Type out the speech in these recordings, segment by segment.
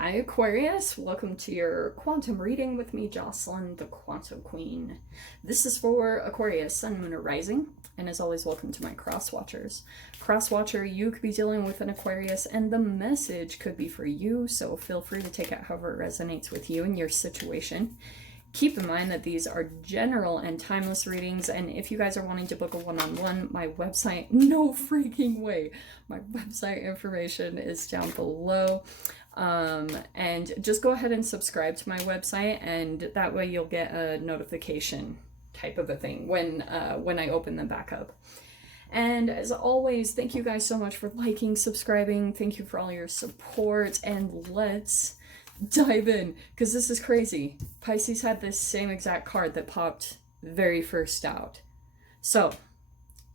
Hi Aquarius, welcome to your quantum reading with me, Jocelyn, the Quantum Queen. This is for Aquarius, Sun, Moon, or Rising, and as always, welcome to my cross watchers. Cross watcher, you could be dealing with an Aquarius, and the message could be for you, so feel free to take it however it resonates with you and your situation. Keep in mind that these are general and timeless readings, and if you guys are wanting to book a one-on-one, my website, no freaking way, my website information is down below. And just go ahead and subscribe to my website, and that way you'll get a notification type of a thing when I open them back up. And as always, thank you guys so much for liking, subscribing. Thank you for all your support, and let's dive in, because this is crazy. Pisces had this same exact card that popped very first out. So,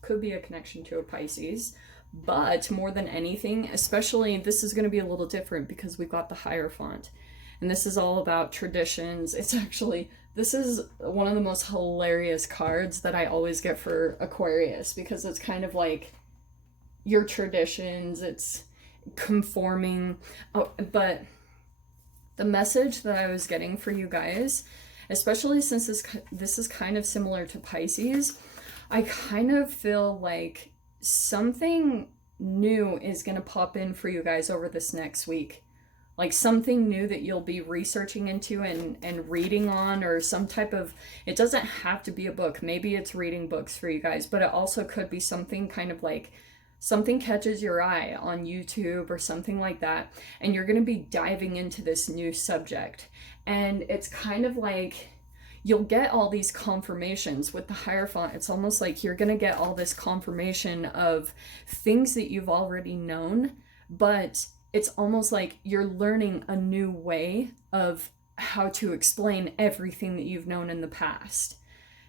could be a connection to a Pisces. But more than anything, especially this is going to be a little different because we've got the Hierophant. And this is all about traditions. This is one of the most hilarious cards that I always get for Aquarius, because it's kind of like your traditions, it's conforming. Oh, but the message that I was getting for you guys, especially since this is kind of similar to Pisces, I kind of feel like something new is going to pop in for you guys over this next week. Like something new that you'll be researching into and reading on, or some type of, it doesn't have to be a book. Maybe it's reading books for you guys, but it also could be something kind of like something catches your eye on YouTube or something like that. And you're going to be diving into this new subject. And it's kind of like, you'll get all these confirmations with the Hierophant. It's almost like you're going to get all this confirmation of things that you've already known, but it's almost like you're learning a new way of how to explain everything that you've known in the past.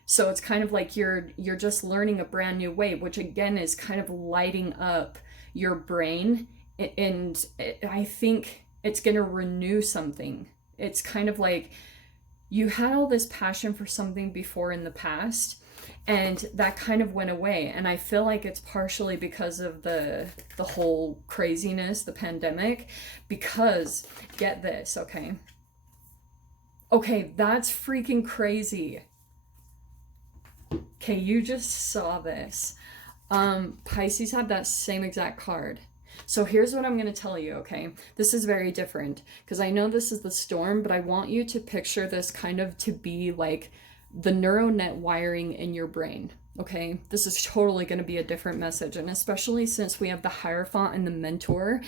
So it's kind of like you're just learning a brand new way, which again is kind of lighting up your brain, and I think it's going to renew something. It's kind of like you had all this passion for something before in the past, and that kind of went away. And I feel like it's partially because of the whole craziness, the pandemic, because get this, okay, that's freaking crazy. Okay, you just saw this. Pisces had that same exact card. So here's what I'm going to tell you, okay? This is very different, because I know this is the storm, but I want you to picture this kind of to be like the neural net wiring in your brain, okay? This is totally going to be a different message, and especially since we have the Hierophant and the Mentor,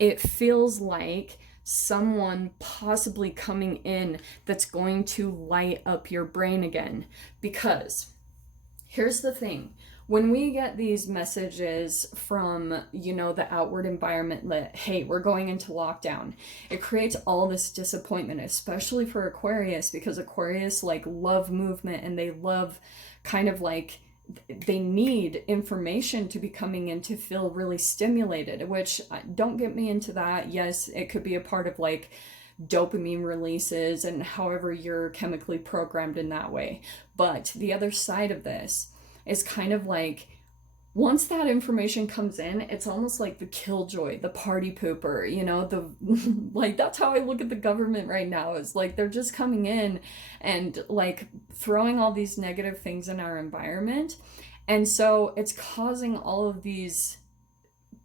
it feels like someone possibly coming in that's going to light up your brain again. Because here's the thing. When we get these messages from, the outward environment that, hey, we're going into lockdown, it creates all this disappointment, especially for Aquarius, because Aquarius love movement, and they love kind of like, they need information to be coming in to feel really stimulated, which don't get me into that. Yes, it could be a part of dopamine releases and however you're chemically programmed in that way. But the other side of this is kind of like, once that information comes in, it's almost like the killjoy, the party pooper, that's how I look at the government right now, is like they're just coming in and throwing all these negative things in our environment. And so it's causing all of these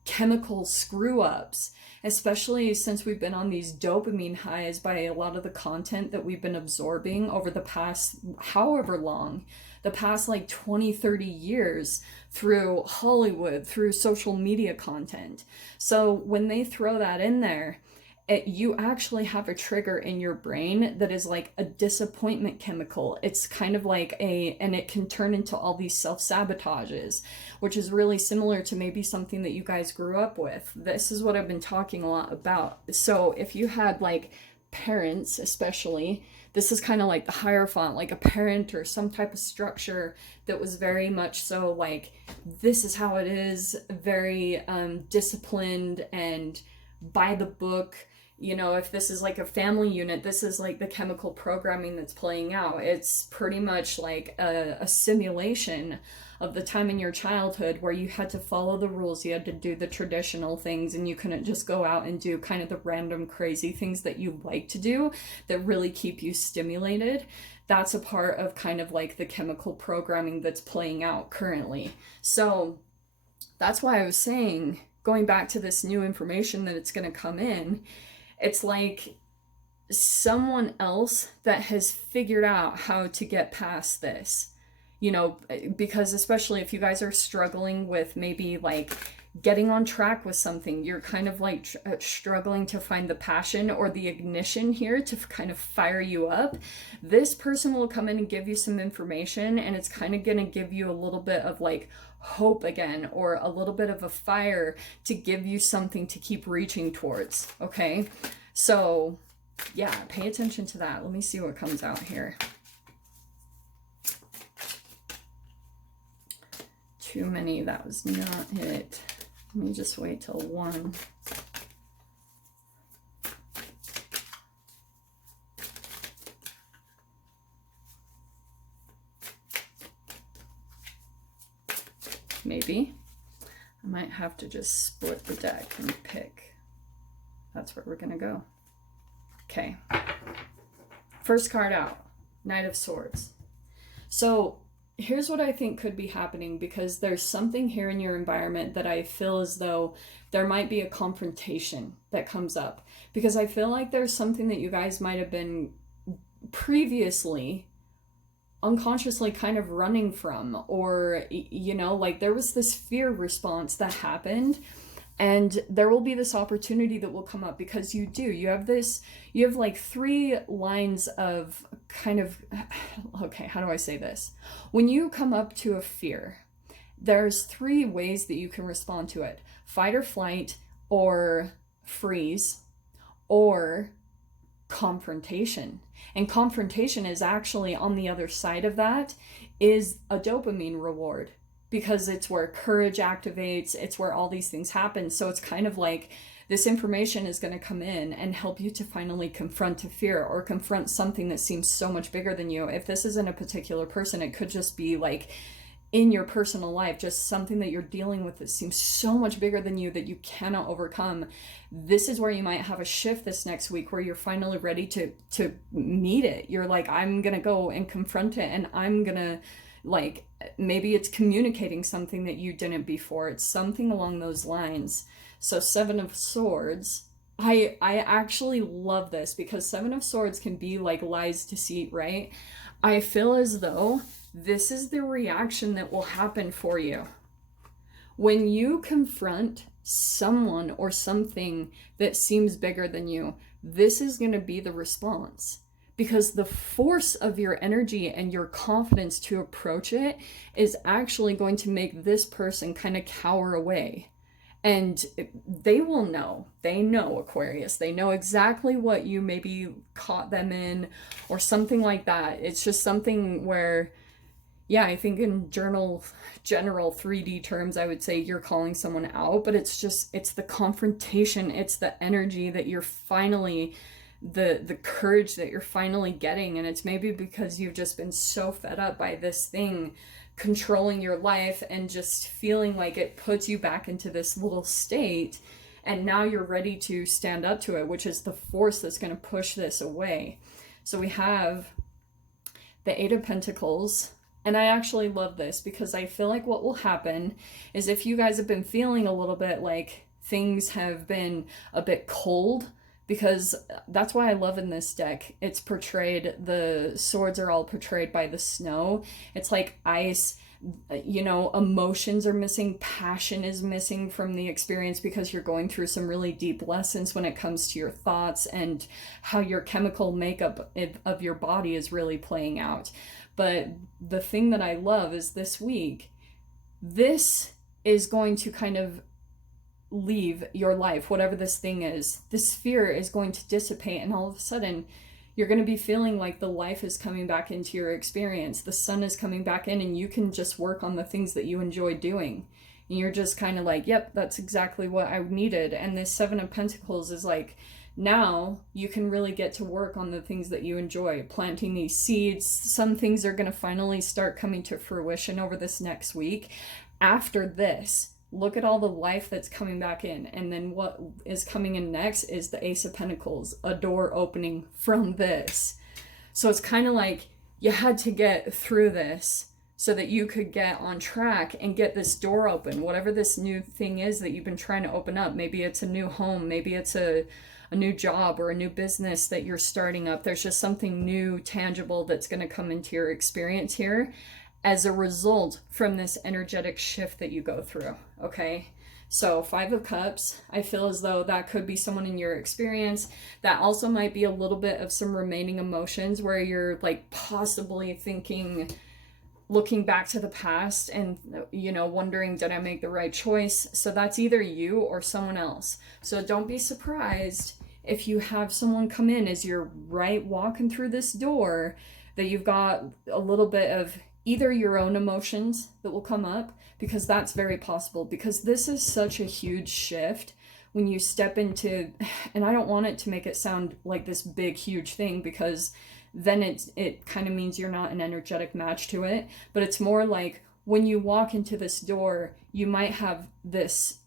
chemical screw ups, especially since we've been on these dopamine highs by a lot of the content that we've been absorbing over the past however long, the past 20, 30 years, through Hollywood, through social media content. So when they throw that in there, you actually have a trigger in your brain that is like a disappointment chemical. It's kind of like and it can turn into all these self-sabotages, which is really similar to maybe something that you guys grew up with. This is what I've been talking a lot about. So if you had parents, especially, this is kind of like the Hierophant, like a parent or some type of structure that was very much so this is how it is, very disciplined and by the book, you know, if this is like a family unit, this is like the chemical programming that's playing out. It's pretty much like a simulation of the time in your childhood where you had to follow the rules, you had to do the traditional things, and you couldn't just go out and do kind of the random crazy things that you like to do that really keep you stimulated. That's a part of kind of like the chemical programming that's playing out currently. So that's why I was saying, going back to this new information that it's going to come in, it's like someone else that has figured out how to get past this, you know, because especially if you guys are struggling with maybe like getting on track with something, you're kind of like struggling to find the passion or the ignition here to kind of fire you up. This person will come in and give you some information, and it's kind of going to give you a little bit of like hope again, or a little bit of a fire to give you something to keep reaching towards. Okay, so yeah, pay attention to that. Let me see what comes out here. Too many, that was not it. Let me just wait till one. Maybe. I might have to just split the deck and pick. That's where we're gonna go. Okay. First card out, Knight of Swords. So here's what I think could be happening, because there's something here in your environment that I feel as though there might be a confrontation that comes up, because I feel like there's something that you guys might have been previously unconsciously kind of running from, or, you know, like there was this fear response that happened, and there will be this opportunity that will come up, because you have like 3 lines of kind of, okay, how do I say this? When you come up to a fear, there's 3 ways that you can respond to it: fight or flight, or freeze, or confrontation. And confrontation is actually on the other side of that, is a dopamine reward, because it's where courage activates, it's where all these things happen. So it's kind of like this information is going to come in and help you to finally confront a fear, or confront something that seems so much bigger than you. If this isn't a particular person, it could just be like in your personal life, just something that you're dealing with that seems so much bigger than you that you cannot overcome. This is where you might have a shift this next week, where you're finally ready to meet it. You're like, I'm going to go and confront it, and I'm going to, like, maybe it's communicating something that you didn't before. It's something along those lines. So 7 of Swords, I actually love this, because 7 of Swords can be like lies, deceit, right? I feel as though this is the reaction that will happen for you. When you confront someone or something that seems bigger than you, this is going to be the response. Because the force of your energy and your confidence to approach it is actually going to make this person kind of cower away. And they will know. They know, Aquarius. They know exactly what you maybe caught them in, or something like that. It's just something where, yeah, I think in general 3D terms, I would say you're calling someone out, but it's the confrontation. It's the energy that you're finally, the courage that you're finally getting. And it's maybe because you've just been so fed up by this thing controlling your life, and just feeling like it puts you back into this little state, and now you're ready to stand up to it, which is the force that's going to push this away. So we have the 8 of Pentacles, and I actually love this, because I feel like what will happen is, if you guys have been feeling a little bit like things have been a bit cold, because that's why I love in this deck, it's portrayed, the swords are all portrayed by the snow. It's like ice, you know, emotions are missing, passion is missing from the experience, because you're going through some really deep lessons when it comes to your thoughts and how your chemical makeup of your body is really playing out. But the thing that I love is this week, this is going to kind of leave your life, whatever this thing is. This fear is going to dissipate, and all of a sudden you're going to be feeling like the life is coming back into your experience. The sun is coming back in, and you can just work on the things that you enjoy doing. And you're just kind of like, yep, that's exactly what I needed. And this Seven of Pentacles is like, now you can really get to work on the things that you enjoy, planting these seeds. Some things are going to finally start coming to fruition over this next week. After this, look at all the life that's coming back in. And then what is coming in next is the Ace of Pentacles, a door opening from this. So it's kind of like you had to get through this so that you could get on track and get this door open, whatever this new thing is that you've been trying to open up. Maybe it's a new home, maybe it's a new job or a new business that you're starting up. There's just something new, tangible that's going to come into your experience here as a result from this energetic shift that you go through, okay? So 5 of Cups, I feel as though that could be someone in your experience. That also might be a little bit of some remaining emotions where you're like possibly thinking, looking back to the past and, you know, wondering, did I make the right choice? So that's either you or someone else. So don't be surprised if you have someone come in as you're walking through this door, that you've got a little bit of either your own emotions that will come up, because that's very possible, because this is such a huge shift when you step into, and I don't want it to make it sound like this big, huge thing, because then it kind of means you're not an energetic match to it, but it's more like when you walk into this door, you might have these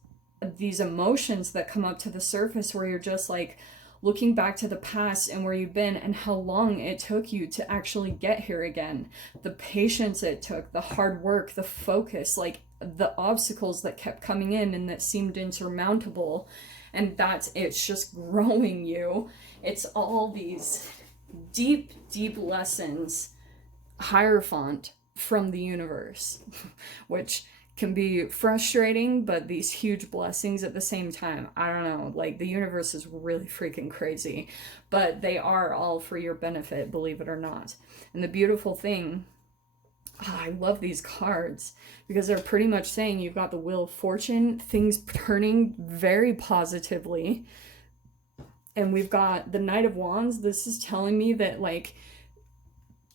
emotions that come up to the surface where you're just like looking back to the past and where you've been and how long it took you to actually get here again. The patience it took, the hard work, the focus, like the obstacles that kept coming in and that seemed insurmountable. And it's just growing you. It's all these deep, deep lessons, Hierophant, from the universe, which can be frustrating, but these huge blessings at the same time. I don't know, like the universe is really freaking crazy, but they are all for your benefit, believe it or not. And the beautiful thing, I love these cards because they're pretty much saying you've got the Wheel of Fortune, things turning very positively. And we've got the Knight of Wands. This is telling me that like,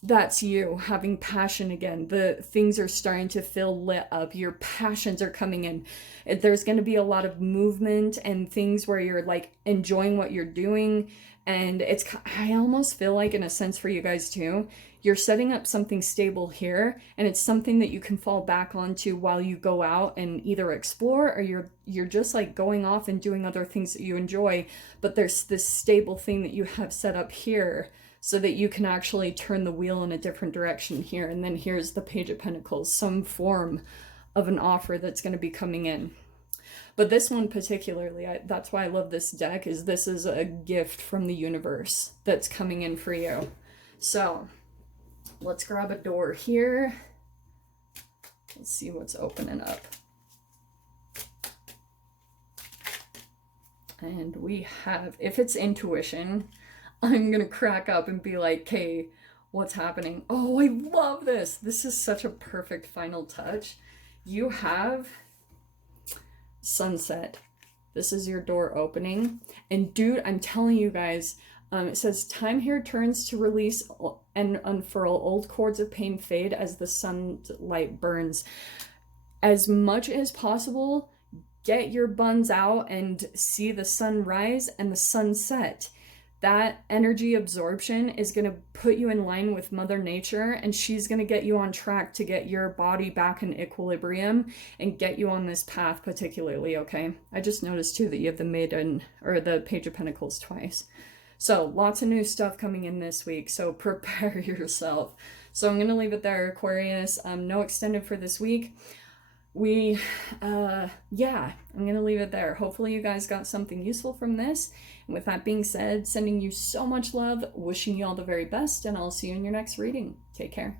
that's you having passion again. The things are starting to feel lit up. Your passions are coming in. There's going to be a lot of movement and things where you're like enjoying what you're doing. And I almost feel like, in a sense for you guys too, you're setting up something stable here, and it's something that you can fall back onto while you go out and either explore, or you're just like going off and doing other things that you enjoy. But there's this stable thing that you have set up here, so that you can actually turn the wheel in a different direction here. And then here's the Page of Pentacles, some form of an offer that's going to be coming in. But this one particularly, that's why I love this deck, is this is a gift from the universe that's coming in for you. So let's grab a door here. Let's see what's opening up. And we have, if it's intuition, I'm gonna crack up and be like, okay, what's happening? Oh, I love this. This is such a perfect final touch. You have Sunset. This is your door opening. And dude, I'm telling you guys, it says, time here turns to release and unfurl. Old cords of pain fade as the sunlight burns. As much as possible, get your buns out and see the sun rise and the sun set. That energy absorption is going to put you in line with Mother Nature, and she's going to get you on track to get your body back in equilibrium and get you on this path particularly, okay? I just noticed too that you have the Maiden, or the Page of Pentacles twice. So lots of new stuff coming in this week, so prepare yourself. So I'm going to leave it there, Aquarius. No extended for this week. I'm going to leave it there. Hopefully you guys got something useful from this. And with that being said, sending you so much love, wishing you all the very best, and I'll see you in your next reading. Take care.